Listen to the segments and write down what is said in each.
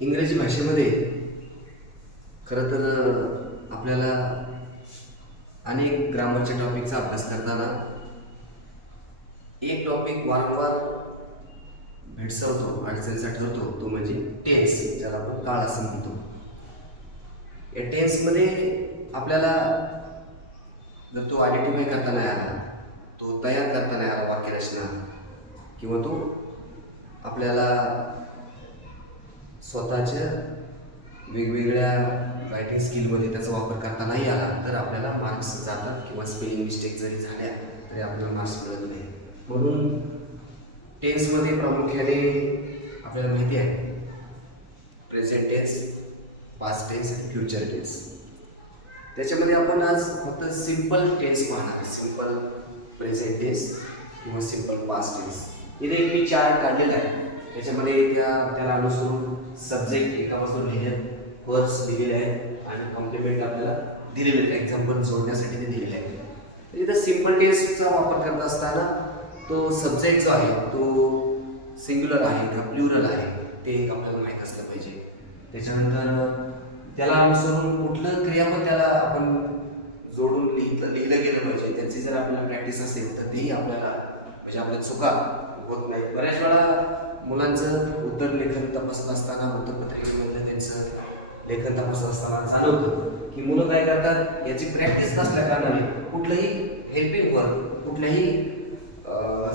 इंग्रजी भाषेमध्ये खरं तर आपल्याला अनेक ग्रामरचे टॉपिकचा अभ्यास करताना एक टॉपिक वारंवार भेडसावतो, अडचणीचा ठरतो, तो म्हणजे टेन्स, ज्याला आपण काळ असं म्हणतो. या टेन्समध्ये आपल्याला जर तो आयडेंटिफाय करता नाही आला, तो तयार करता नाही आला वाक्यरचना, किंवा तो आपल्याला स्वतःच्या वेगवेगळ्या रायटिंग स्किलमध्ये त्याचा वापर करता नाही आला, तर आपल्याला मार्क्स जातात, किंवा स्पेलिंग मिस्टेक जरी झाल्या तरी आपल्याला मार्क्स मिळत नाही. म्हणून टेन्समध्ये प्रामुख्याने आपल्याला माहिती आहे प्रेझेंट टेन्स, पास्ट टेन्स आणि फ्युचर टेन्स. त्याच्यामध्ये आपण आज फक्त सिंपल टेन्स पाहणार, सिंपल प्रेझेंट टेन्स किंवा सिंपल पास्ट टेन्स. इथे एक मी चार्ट काढलेला आहे, त्याच्यामध्ये त्याला अनुसरून सब्जेक्ट एकापासून लिहिले, वर्ड्स दिलेले आहेत आणि कॉम्प्लिमेंट आपल्याला दिलेले आहेत, एक्झाम्पल जोडण्यासाठी ते दिलेले आहेत. तर इथं सिंपल टेन्सचा वापर करत असताना तो सब्जेक्ट जो आहे तो सिंग्युलर आहे का प्लुरल आहे ते एक आपल्याला माहीत असलं पाहिजे. त्याच्यानंतर त्याला अनुसरून कुठलं क्रियापद त्याला आपण जोडून लिहिलं गेलं पाहिजे, त्याची जर आपल्याला प्रॅक्टिस असेल तर तेही आपल्याला म्हणजे आपल्या चुका होत नाही. बऱ्याच वेळा मुलांचं उत्तर लेखन तपासत असताना, उत्तरपत्रिकेमध्ये त्यांचं लेखन तपासत असताना जाणवतं की मुलं काय करतात, याची प्रॅक्टिस नसल्या कारणाने कुठलंही हेल्पिंग वर्क कुठल्याही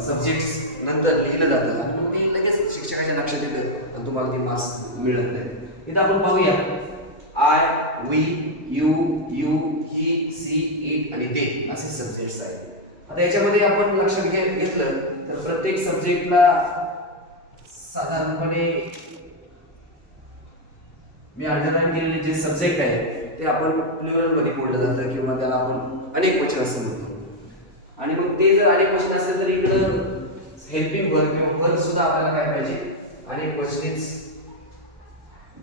सब्जेक्ट्स नंतर लिहिलं जातं आणि मग ते लगेच शिक्षकाच्या लक्षात येतं आणि तुम्हाला ते मार्क्स मिळत नाही. इथं आपण पाहूया I, we, you, he, she, it आणि ते असे सब्जेक्ट्स आहेत. आता याच्यामध्ये आपण लक्षात घेतलं तर प्रत्येक सब्जेक्टला साधारणपणे मी अंडरलाईन केलेले जे सब्जेक्ट आहे ते आपण प्लुरल मध्ये बोललं जातं, किंवा त्याला आपण अनेक वचन असं म्हणतो. आणि मग ते जर अनेक वचन असेल तर इकडं हेल्पिंग वर्क किंवा वर्क सुद्धा आपल्याला काय पाहिजे, अनेक वचनेच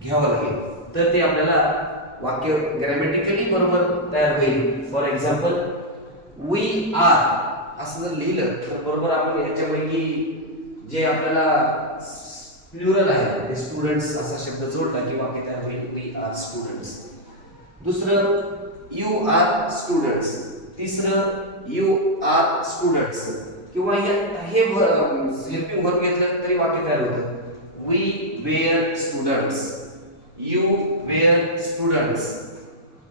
घ्यावं लागेल, तर ते आपल्याला वाक्य ग्रॅमॅटिकली बरोबर तयार होईल. फॉर एक्झाम्पल वी आर असं जर लिहिलं तर बरोबर आपण याच्यापैकी जे आपल्याला प्लुरल आहे ते स्टुडंट्स असा शब्द जोडला की वाक्य तयार होईल वी आर स्टुडंट्स. दुसरं यू आर स्टुडंट्स, तिसरं यू आर स्टुडंट्स, किंवा हे हेल्पिंग वर्क घेतलं तरी वाक्य तयार होतं we were students, you were students,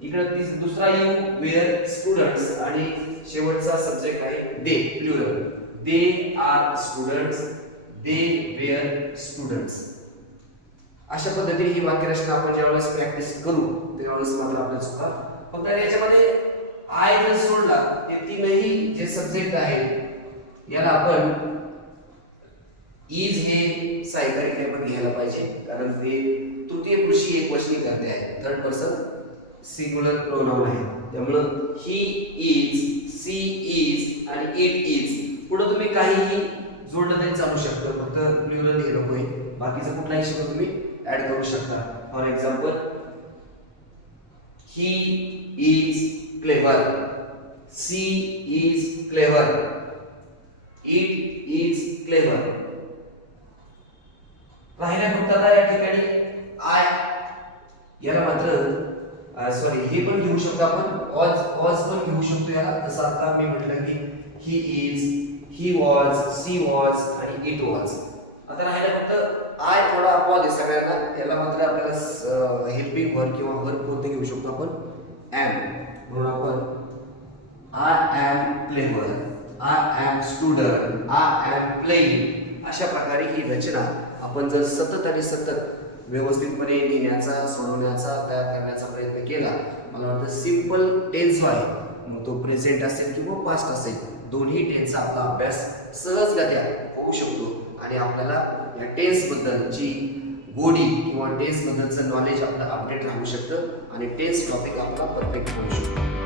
इकडे दुसरा यू वेअर स्टुडंट्स आणि शेवटचा सब्जेक्ट आहे they, plural, they are students, they were students. अशा पद्धतीने ही वाक्यरचना आपण ज्यावेळेस प्रॅक्टिस करू त्यावेळेस मात्र आपल्या चुका फक्त याच्यामध्ये आय जर सोडला ते तीनही जे सब्जेक्ट आहेत याला आपण इज हे सहाय्यकारी क्रियापद घ्यायला पाहिजे, कारण ते तृतीय पुरुषी एकवचनी करते आहे, थर्ड पर्सन सिंग्युलर प्रोनाउन आहे. त्यामुळं ही इज, सी इज आणि इट इज पुढे तुम्ही काहीही जोडलं तरी चालू शकतं, फक्त प्लुरल हे नको आहे, बाकीचा कुठलाही शब्द तुम्ही ऍड करू शकता. For example he is clever, she is clever, it is clever. राहिला फक्त आता या ठिकाणी आय, याला मात्र सॉरी हे पण घेऊ शकतो आपण, वॉज पण घेऊ शकतो याला. जसं आता मी म्हटलं की he is, he was, she was आणि इट वॉज. आता राहिला फक्त आय थोडा अपवाद आहे सगळ्यांना, याला मात्र आपल्याला हेल्पिंग वर्क किंवा वर्क कोणते घेऊ शकतो आपण, एम, म्हणून आपण I am clever, I am student, I am playing. अशा प्रकारे ही रचना आपण जर सतत आणि सतत व्यवस्थितपणे लिहिण्याचा, सोडवण्याचा, तयार करण्याचा प्रयत्न केला, मला वाटतं सिंपल टेन्स जो आहे मग तो प्रेझेंट असेल किंवा पास्ट असेल, दोन्ही टेन्सचा आपला अभ्यास सहजगत्या होऊ शकतो आणि आपल्याला या टेन्स बद्दलची गोडी किंवा टेन्स बद्दलचं नॉलेज आपलं अपडेट राहू शकतं आणि टेन्स टॉपिक आपला परफेक्ट होऊ शकतो.